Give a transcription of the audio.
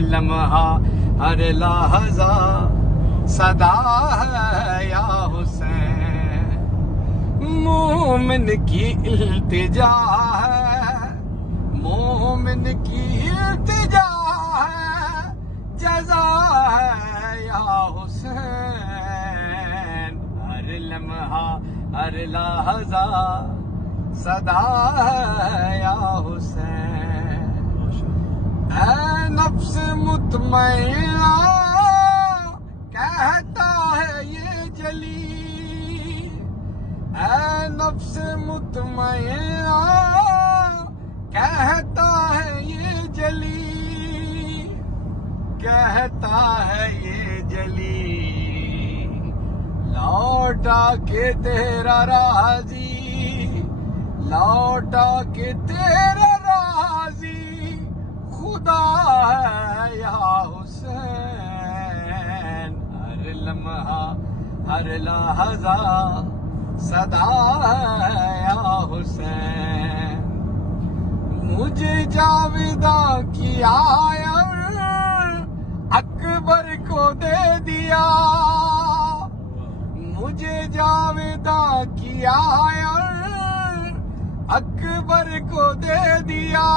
لمحہ ہر لحظہ صدا ہے یا حسین. مومن کی التجا ہے، مومن کی التجا ہے، جزا ہے یا حسین. ہر لمحہ ہر لحظہ صدا ہے یا حسین. اے نفس مطمئنہ کہتا ہے یہ جلی، اے نفس مطمئنہ کہتا ہے یہ جلی، کہتا ہے یہ جلی. لوٹا کے تیرا راضی، لوٹا کے تیرا راضی خدا ہے یا حسین. ہر لمحہ ہر لحظہ صدا ہے یا حسین. مجھے جاویداں کی آیر اکبر کو دے دیا، مجھے جاویداں کی آیر اکبر کو دے دیا.